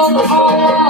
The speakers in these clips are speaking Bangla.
on the.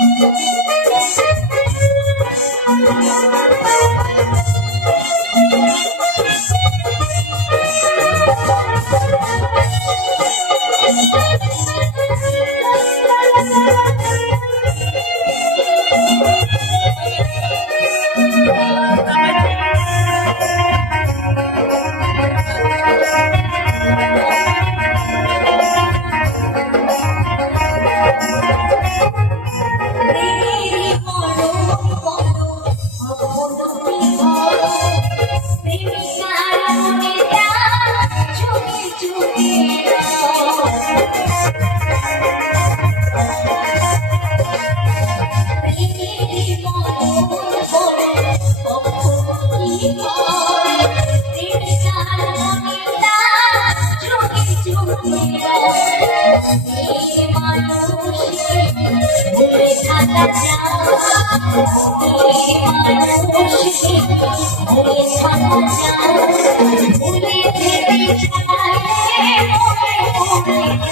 Música Thank you.